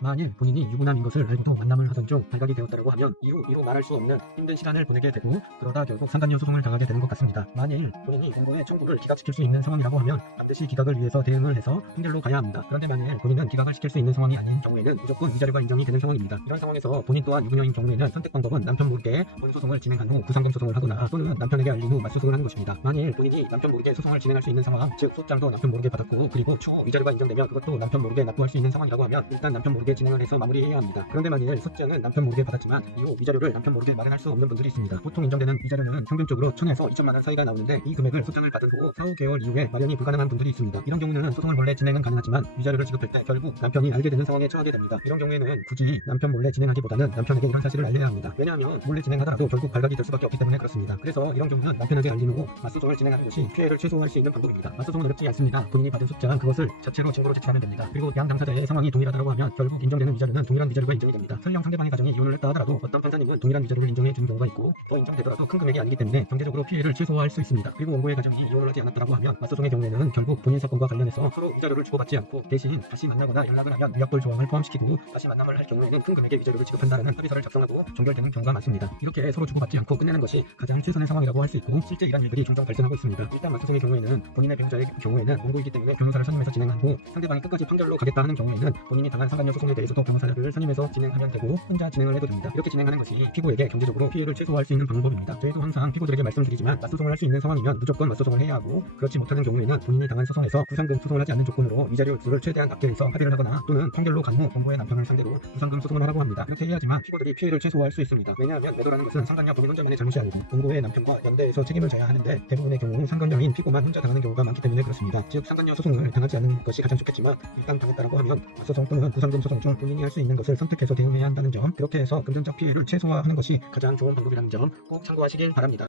만일 본인이 유부남인 것을 알고도 만남을 하던 중 발각이 되었다고 하면 이후 이로 말할 수 없는 힘든 시간을 보내게 되고 그러다 결국 상간녀 소송을 당하게 되는 것 같습니다. 만일 본인이 공고의 청구를 기각시킬 수 있는 상황이라고 하면 반드시 기각을 위해서 대응을 해서 판결로 가야 합니다. 그런데 만일 본인은 기각을 시킬 수 있는 상황이 아닌 경우에는 무조건 위자료가 인정이 되는 상황입니다. 이런 상황에서 본인 또한 유부녀인 경우에는 선택 방법은 남편 모르게 본소송을 진행한 후 부상금 소송을 하거나 또는 남편에게 알린 후 맞소송을 하는 것입니다. 만일 본인이 남편 모르게 소송을 진행할 수 있는 상황, 즉 소장도 남편 모르게 받았고 그리고 추후 위자료가 인정되면 그것도 남편 모르게 납부할 수 있는 상황이라고 하면 일단 남편 모르게 진행을 해서 마무리해야 합니다. 그런데 만일 소장은 남편 모르게 받았지만 이후 위자료를 남편 모르게 마련할 수 없는 분들이 있습니다. 보통 인정되는 위자료는 평균적으로 1000에서 2000만 원 사이가 나오는데 이 금액을 소장을 받은 후 4, 5개월 이후에 마련이 불가능한 분들이 있습니다. 이런 경우는 소송을 몰래 진행은 가능하지만 위자료를 지급할 때 결국 남편이 알게 되는 상황에 처하게 됩니다. 이런 경우에는 굳이 남편 몰래 진행하기보다는 남편에게 이런 사실을 알려야 합니다. 왜냐하면 몰래 진행하더라도 결국 발각이 될 수밖에 없기 때문에 그렇습니다. 그래서 이런 경우는 남편에게 알린 후 맞소송을 진행하는 것이 피해를 최소화할 수 있는 방법입니다. 맞소송은 어렵지 않습니다. 본인이 받은 소장 그것을 자체로 증거로 제출하면 됩니다. 그리고 양 당사자의 상황이 동일하다고 하면 결국 인정되는 위자료는 동일한 위자료가 인정이 됩니다. 설령 상대방의 가정이 이혼을 했다 하더라도 어떤 판사님은 동일한 위자료를 인정해 주는 경우가 있고 더 인정되더라도 큰 금액이 아니기 때문에 경제적으로 피해를 최소화할 수 있습니다. 그리고 원고의 가정이 이혼을 하지 않았다고 하면 맞소송의 경우에는 결국 본인 사건과 관련해서 서로 위자료를 주고받지 않고 대신 다시 만나거나 연락을 하면 위약벌 조항을 포함시키고 다시 만남을 할 경우에는 큰 금액의 위자료를 지급한다는 합의서를 작성하고 종결되는 경우가 많습니다. 이렇게 서로 주고받지 않고 끝내는 것이 가장 최선의 상황이라고 할 수 있고 실제 이런 일들이 종종 발생하고 있습니다. 일단 맞소송의 경우에는 본인의 배우자의 경우에는 원고이기 때문에 변호사를 선임해서 진행한 후 상대방이 끝까지 판결로 가겠다 하는 경우에는 본인이 당한 상간녀 소송에 대해서도 변호사를 선임해서 진행하면 되고 혼자 진행을 해도 됩니다. 이렇게 진행하는 것이 피고에게 경제적으로 피해를 최소화할 수 있는 방법입니다. 저희도 항상 피고들에게 말씀드리지만 맞소송을 할 수 있는 상황이면 무조건 맞소송을 해야 하고 그렇지 못하는 경우에는 본인이 당한 소송에서 부상금 소송을 하지 않는 조건으로 위자료 액수를 최대한 낮게 해서 합의를 하거나 또는 판결로 간 후 원고의 남편을 상대로 부상금 소송을 하라고 합니다. 이렇게 해야지만 피고들이 피해를 최소화할 수 있습니다. 왜냐하면 매도라는 것은 상간녀 본인 혼자만의 잘못이 아니고 원고의 남편과 연대에서 책임을 져야 하는데 대부분의 경우 상간녀인 피고만 혼자 당하는 경우가 많기 때문에 그렇습니다. 즉 상간녀 소송을 당하지 않는 것이 가장 좋겠지만 일단 당했다라고 하면 맞소송 또는 부상금 소송 중 본인이 할 수 있는 것을 선택해서 대응해야 한다는 점, 그렇게 해서 금전적 피해를 최소화하는 것이 가장 좋은 방법이라는 점 꼭 참고하시길 바랍니다.